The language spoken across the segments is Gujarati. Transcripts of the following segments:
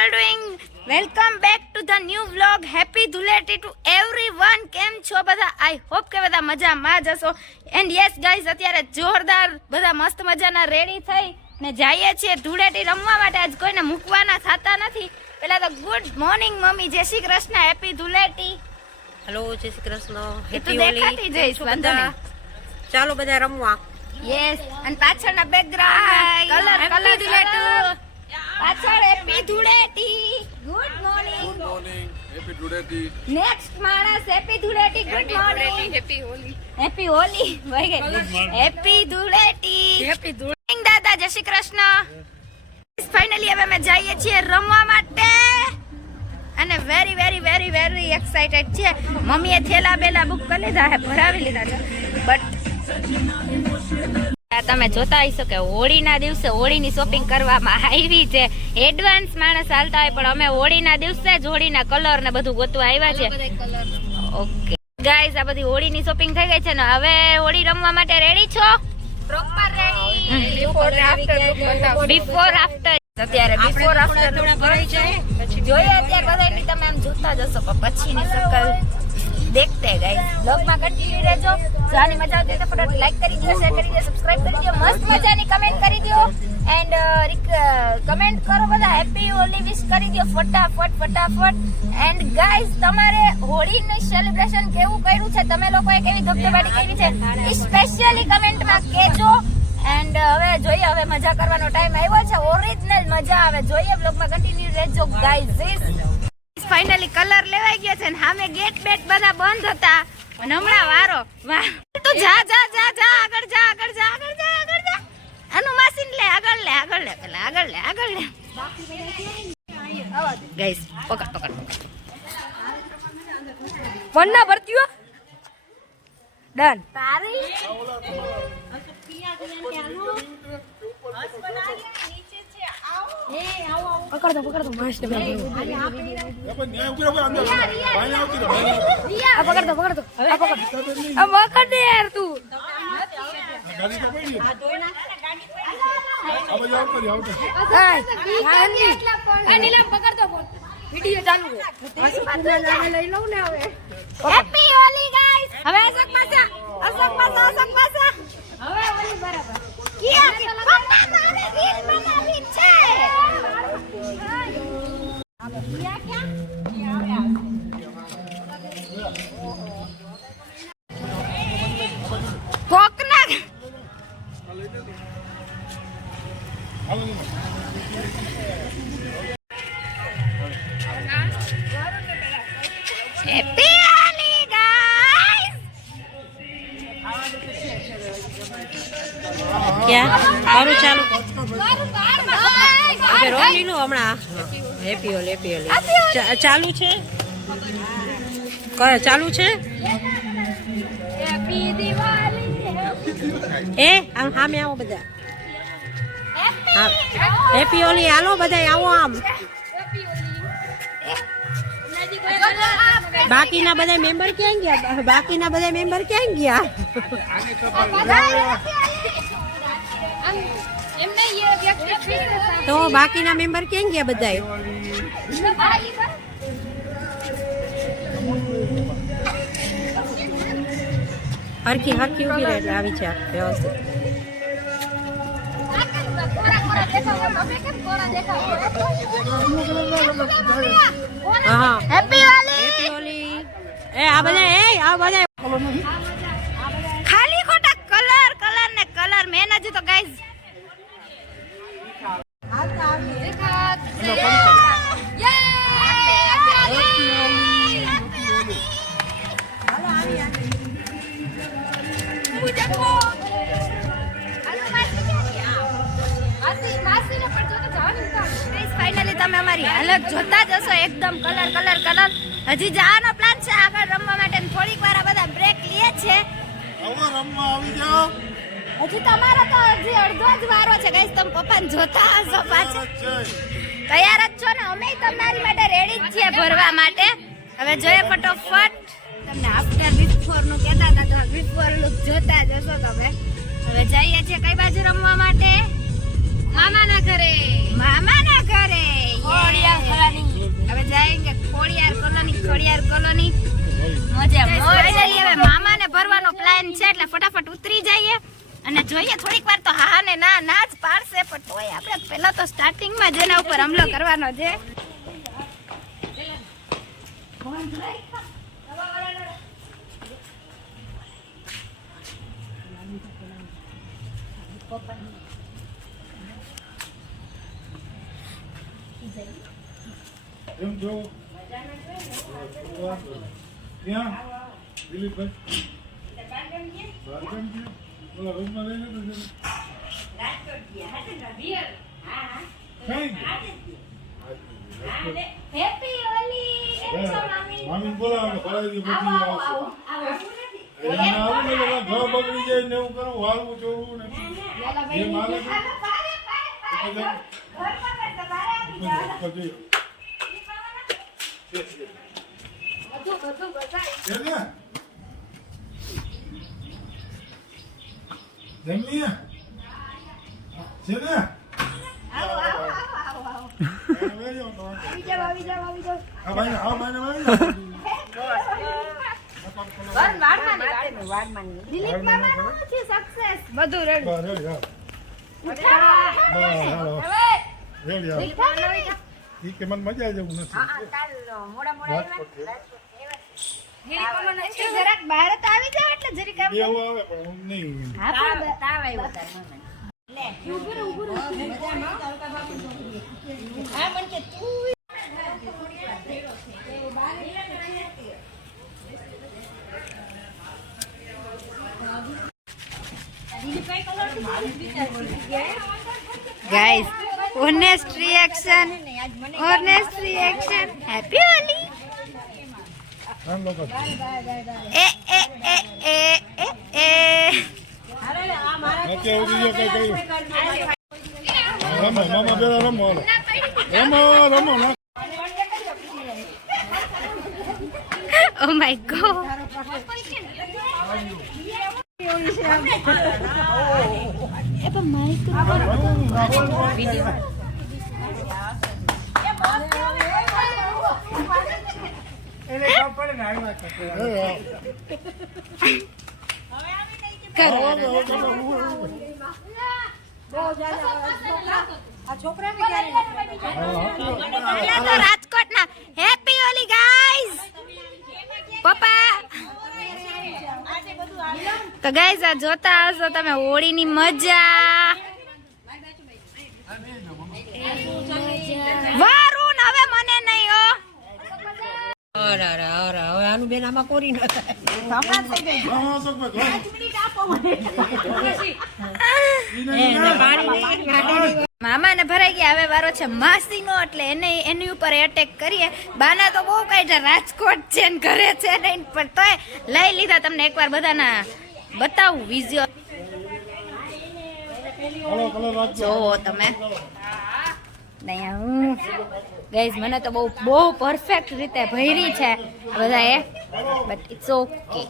all doing? Welcome back to the new vlog. Happy Dhuleti to everyone. કેમ છો બધા? I hope કે બધા મજામાં જ હશો. And yes guys, અત્યારે જોરદાર બધા મસ્ત મજાના રેડી થઈ ને જઈએ છીએ ધૂળેટી રમવા માટે. આજ કોઈને મૂકવાના થતા નથી. પહેલા તો ગુડ મોર્નિંગ મમ્મી, જય શ્રી કૃષ્ણ, હેપી ધૂળેટી. હેલો, જય શ્રી કૃષ્ણ, હેપી દેખાતી જઈશ બધા. ચાલો બધા રમવા. યસ, અને પાછળના બેકગ્રાઉન્ડ કલર ધૂળેટી, પાછળ happy Dhuleti. Good morning. Good morning, happy Dhuleti. Next માણસ happy Dhuleti. Good morning. Happy Holi. Happy Holi વહી ગઈ. હેપી ધૂળેટી. હેપી ધૂળેટી દાદા, જય શ્રી કૃષ્ણ. ફાઇનલી હવે અમે જઈએ છીએ રમવા માટે અને very very very very excited છે. મમ્મીએ થેલા બેલા બુક કરી લીધા છે, ભરાવી લીધા છે. બટ તમે જોતા હશો કે હોળીના દિવસે હોળીની શોપિંગ કરવામાં આવી છે. એડવાન્સ માણસ હાલતા હોય, પણ અમે હોળીના દિવસે જ હોળીના કલર ને બધું ગોતવા આવ્યા છે. ઓકે ગાઈઝ, આ બધી હોળીની શોપિંગ થઈ ગઈ છે ને હવે હોળી રમવા માટે રેડી છો? Proper ready. Before after. અત્યારે બિફોર આફ્ટર લુક ભરાઈ જાય પછી જોઈએ. અત્યારે બધાની તમે આમ જોતા જશો, પણ પછીની શકલ देखते गाइस. ब्लॉग में कंटिन्यू रहજો. જાની મજા આવતી તો ફટાફટ લાઈક કરી દો, શેર કરી દો, સબસ્ક્રાઇબ કરી દો, મસ્ત મજાની કમેન્ટ કરી દો એન્ડ કમેન્ટ કરો બધા, હેપી હોલી વિશ કરી દો ફટાફટ. એન્ડ ગાઈસ, તમારે હોળીનું સેલિબ્રેશન કેવું કર્યું છે, તમે લોકોએ કેવી ધબધબાટી કરી છે, સ્પેશિયલી કમેન્ટમાં કહેજો. એન્ડ હવે જોઈએ, હવે મજા કરવાનો ટાઈમ આવ્યો છે. ઓરિજિનલ મજા આવે, જોઈએ. બ્લોગમાં કન્ટિન્યુ રહેજો ગાઈસ. ફાઇનલી કલર લેવાઈ ગયા છે ને સામે ગેટ બેટ બધા બંધ હતા અને હમણાં વારો વાહ. તું જા આગળ જા. આનું માસીન લે, આગળ લે પેલા આગળ લે. ગાઈસ પકડ વન્ના ભરતીઓ ડન. તારી પકડ દો મસ્ત. પકડ દે યાર તું. વિડિયો ચાલુ લઈ લઉં ને હવે. Happy Holi guys. હવે અશોક પાસા હવે હોલી બરાબર. ચાલુ લીલું હમણાં હેપી હોલી ચાલુ છે. એ સામે આવો બધા. હેપી હોલી હાલો બધા, આવો આમ. બાકીના બધા મેમ્બર ક્યાં ગયા? તો બાકીના મેમ્બર ક્યાં ગયા બધા? હરખી ઉભી રહે એટલે આવી છે વ્યવસ્થિત. હેપી હોલી. એ આ બધા ખાલી ખોટા કલર ને કલર. મેન હજુ તો ગાઈઝ ફાઇનલી તમે અમારી હાલત જોતા જ હશો. એકદમ કલર. હજી જવાનો પ્લાન છે આગળ રમવા માટે. થોડીક વાર બધા બ્રેક લે છે. હજી તમારો તો હજી અડધો જ વારો છે ગાઈસ. તમે પપ્પાને જોતા હશો પાછળ. તૈયાર જ છો ને? અમે તમારી માટે રેડી જ છીએ ભરવા માટે. હવે જોઈએ ફટોફટ. તમને આફ્ટર બિફોર નું કહેતા હતા તો બિફોર લુક જોતા જ હશો તમે. હવે જઈએ છીએ કઈ બાજુ રમવા માટે? મામાના ઘરે. મોજે મોજ. ફાઇનલી હવે મામાને ભરવાનો પ્લાન છે એટલે ફટાફટ ઉતરી જઈએ અને જોઈએ થોડીક વાર તો હા ને ના ના જ પાડશે પણ તોય આપણે પહેલા તો સ્ટાર્ટિંગમાં જેના ઉપર હુમલો કરવાનો છે. કેમ છો? ક્યાં? દિલીપભાઈ? બારગામ ગયા? ઓલા રૂમમાં લઈ લેતો જરા. કઈ ગયા? હેપી હોલી. કેમ છો મામી? મામીને બોલાવો, ભરાઈ દે, પછી આવશે. એમને આવું ને બધા ઘર બગડી જાય ને એવું કરું, વાળવું ચોરવું ને જે માલે છે દિલીપ મામાનું છે સક્સેસ બધું રેડી. ઈ કે મને મજા આવી જવું નથી. જરાક બહાર તો આવી જાવ એટલે જરીક આમ એવું આવે પણ હું નહીં. તાવ આવ્યો તાર લે ઉભું આ મન કે તું guys honest reaction happy holi આમ લોકો એ નકે ઉડી કઈ કઈ રમો મામા બેરા રમો રમો ના oh my god apa mic video એને કામ પડે ને આવી વાત રાજકોટ ના હેપી હોલી ગાઈઝ પપ્પા તો ગાઈઝ આ જોતા હશો તમે હોળીની મજા વારું હવે મને નહીં હો અરે હવે આનું બેન આમાં કોરી ન મામા ને ભરાઈ ગયા હવે વારો છે માસી નો એટલે એની ઉપર એટેક કરીએ બાના તો બહુ કાઢ્યા રાજકોટ છે ને ઘરે છે નહીં પણ તોય લઈ લીધા તમને એકવાર બધાના બતાવું વિઝ્યુઅલ જોવો તમે નહીં હું ગાઈઝ મને તો બહુ પરફેક્ટ રીતે ભરી છે બધાએ બટ ઇટ્સ ઓકે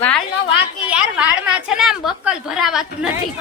વાળ નો વાકી યાર વાળમાં છે ને આમ બકલ ભરાવાતું નથી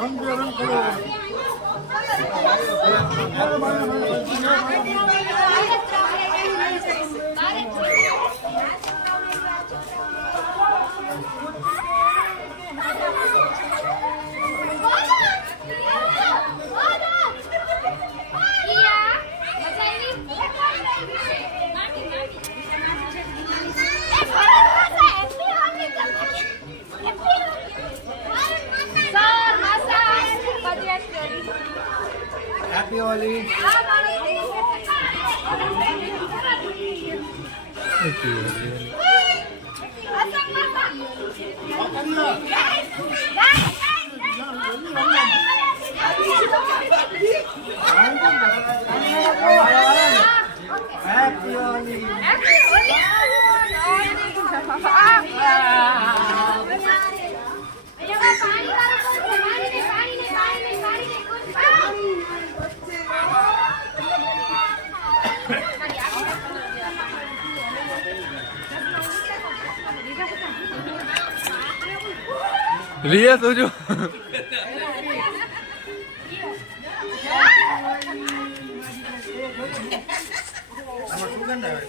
રંગબેરંગ કરો. હેપી હોલી. હેપી હોલી. रिया तो जो સુગંધ આવે.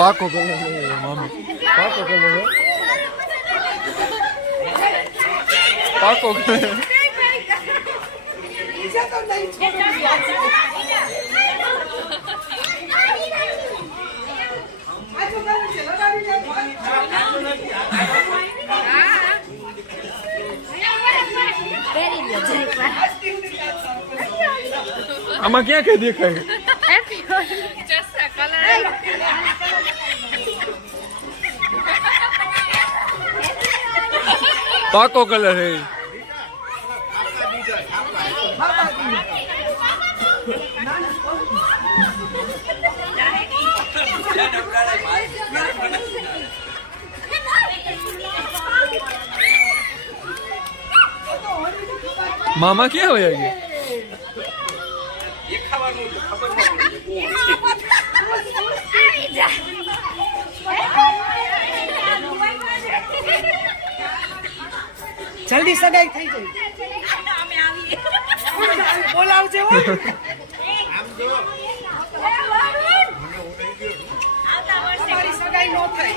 पाको कर ले मामी पाको कर ले पाको कर ले आमा क्या कह देखा है पाको कलर है मामा क्या हो ये જલ્દી સગાઈ થઈ ગઈ. બોલાવજે હો. તમારી સગાઈ નો થઈ.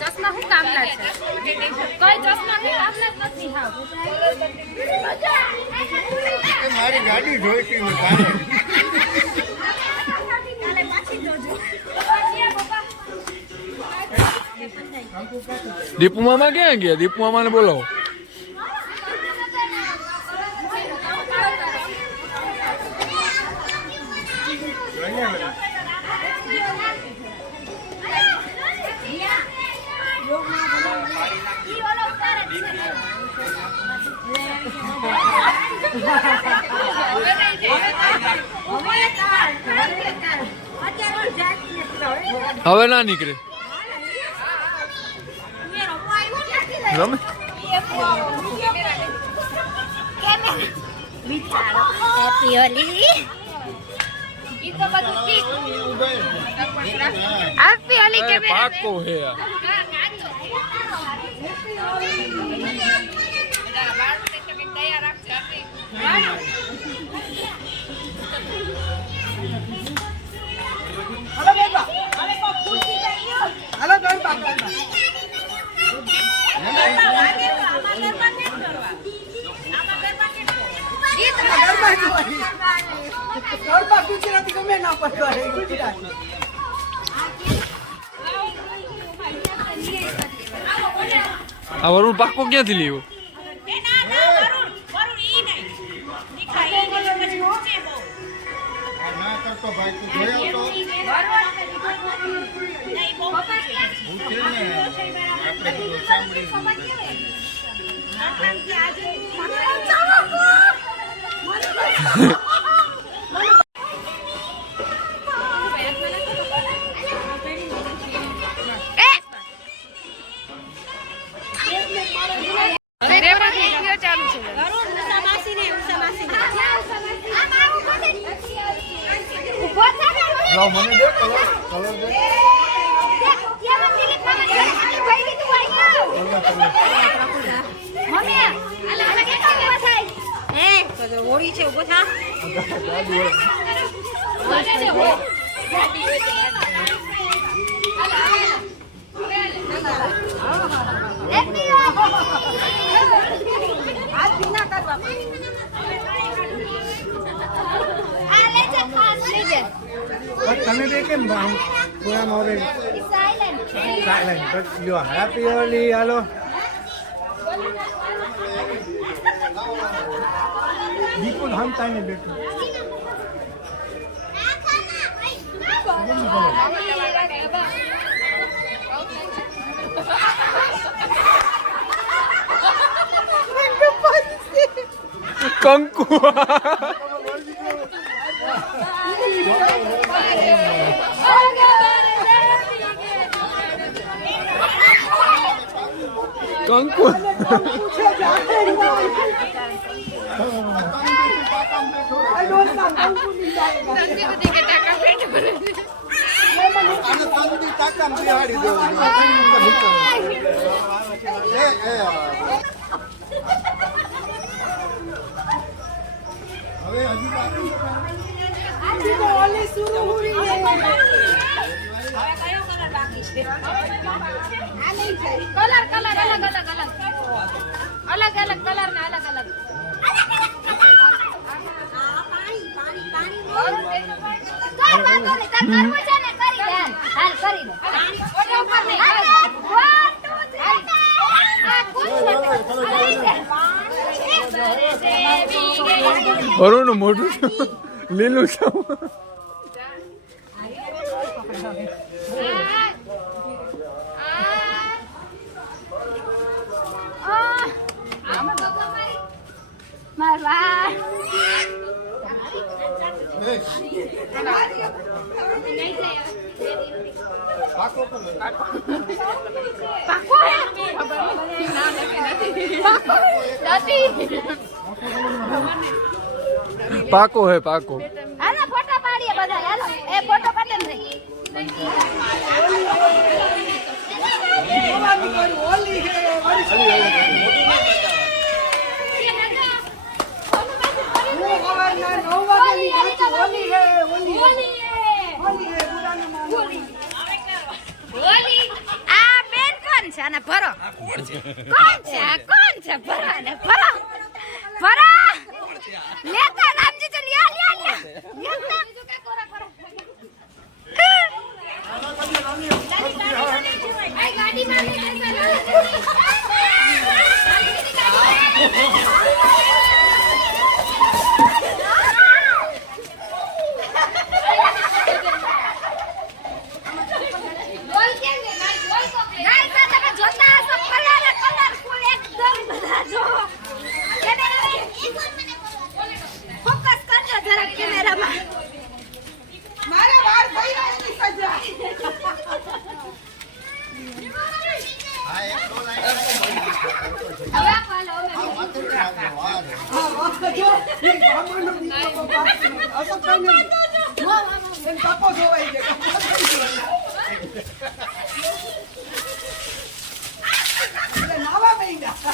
ચશ્મા શું કામના છે? કોઈ ચશ્મા ની કામના જ નથી. હાવ મારી ગાડી જોઈતી હું કાલે. दीपू मामा क्या गया दीपू मामा ने बोला હવે ના નીકળે રમે હેપી હોલી. ઈ તો બધું ઠીક ઉભા રહે. આપી ઓલી એ કેમેરા પાકો હે આ. હાલો બેટા હાલો ગરબા ગરબા ગરબા ગુજરાતી ગમે ના પડે ગુજરાતી આ વરુણ પાકો ક્યાંથી લીધો? ના કરતો ભાઈ તું જોઈ આવતો હું છે ને આપણે બધું સાંભળી લાવ મને દે કલર દે. હોળી છે ઉભો થા. તમે બે કેમ પૂરા મોરે સાયલેન્ટ યો હેપી હોલી હાલો बिल्कुल हम टाइम बैठो કંકુ કંકુ હવે હજુ બાકી કલર કલર અલગ અલગ અલગ અલગ અલગ કલર ના અલગ અલગ વરુણ નું મોઢું લીલું છે. પાકો હે પાકો. હાલો ફોટો પાડીએ બધા હાલો એ ફોટો પાડે ને હોલી હે આ બેન કોણ છે આને ભરો કોણ છે ભરો ને ભરો ભરો લેતા રામજી તો લ્યા લેતા ગાડી માં મારા વાળ થઈ રહ્યા છે સજા એને કાપો જોવાઈ ગયો. એટલે નાવા માંડ્યા.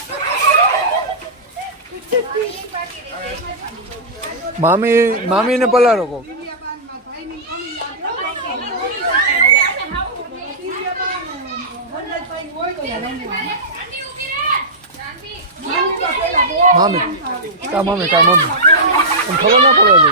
મામી ને પલારો કો દિવ્યાબાનમાં ભાઈની કમી લાગે. હોય તો યાર રમવા. મામી કા મમ્મી એમ ખબર ના પડવા દે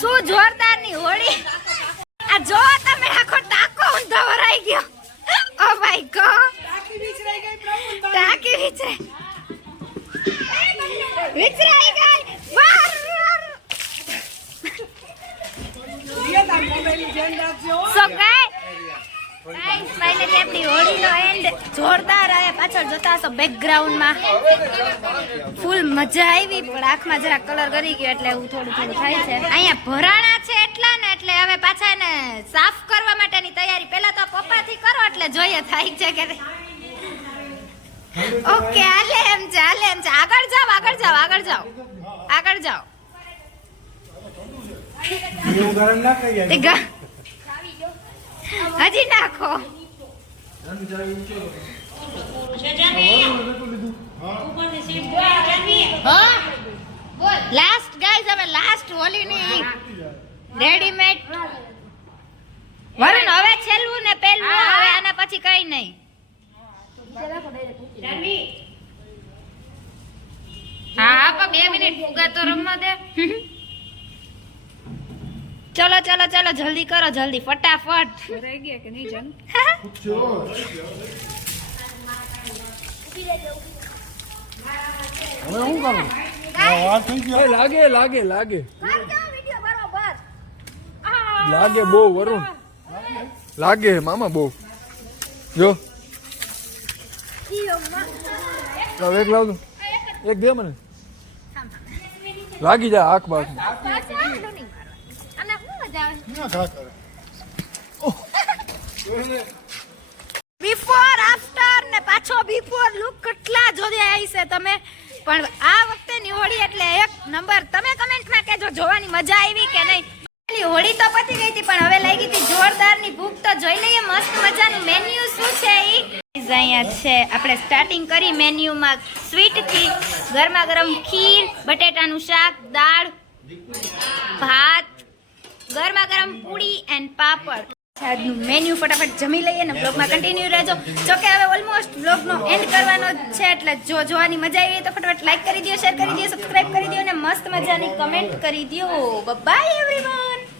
શું જોરદાર ની હોળી આ જો તમે આખો ટાકો ઊંધો ભરાઈ ગયો ઓ માય ગોડ ટાંકી વિચરાઈ ગઈ પ્રભુ. ટાંકી વિચરાઈ ગઈ વાર રિયા તાર મોબાઈલની ધ્યાન રાખજો. સો ગાઈસ ફાઇનલી આપણી હોળીનો એન્ડ જોરદાર આયા પાછળ જોતા હશો બેકગ્રાઉન્ડમાં ફૂલ મજા આવી પણ આંખમાં જરા કલર કરી ગયો એટલે એવું થોડું થાય છે અહીંયા ભરાણા છે એટલા ને એટલે હવે પાછા એને સાફ કરવા માટેની તૈયારી પહેલા તો પપ્પાથી કરો એટલે જોઈએ થાય છે કે ઓકે હાલે એમ છે આગળ જાઓ એવું ગરમ ના કરી તે હજી નાખો લાસ્ટ ગાઈઝ હવે લાસ્ટ હોલીની રેડીમેડ વરુણ હવે છેલ્લું ને પહેલું હવે આના પછી કઈ નહીં હા પણ 2 મિનિટ ફુગા તો રમવા દે ચલો જલ્દી કરો ફટાફટ રહી ગયા કે નહીં જન હવે શું કરું વાર થઈ ગયો લાગે બહુ વરુણ લાગે મામા બહુ જો એક લાવ દઉં એક દે મને લાગી જાય આંખ બાખ ના થા કરે બિફોર આફ્ટર ને પાછો બિફોર લુક કેટલા જોયા આવી છે તમે પણ આ વખતેની હોળી એટલે એક નંબર તમે કમેન્ટમાં કહેજો જોવાની મજા આવી કે નહીં પેલી હોળી તો પતી ગઈ હતી પણ હવે લાગી હતી જોરદારની ભૂખ તો જોઈ લઈએ મસ્ત મજાનું મેન્યુ શું છે ઈ અહીંયા છે આપણે સ્ટાર્ટિંગ કરી મેન્યુમાં સ્વીટ થી ગરમા ગરમ ખીર બટેટાનું શાક દાળ ભાત ગરમા ગરમ પૂરી એન્ડ પાપડ આજનું મેન્યુ ફટાફટ જમી લઈએ ને બ્લોગમાં કન્ટિન્યુ રહેજો જો કે હવે ઓલમોસ્ટ બ્લોગનો એન્ડ કરવાનો છે એટલે જો જોવાની મજા આવી તો ફટાફટ લાઈક કરી દો શેર કરી દો સબસ્ક્રાઇબ કરી દો અને મસ્ત મજાની કમેન્ટ કરી દો બાય એવરીવન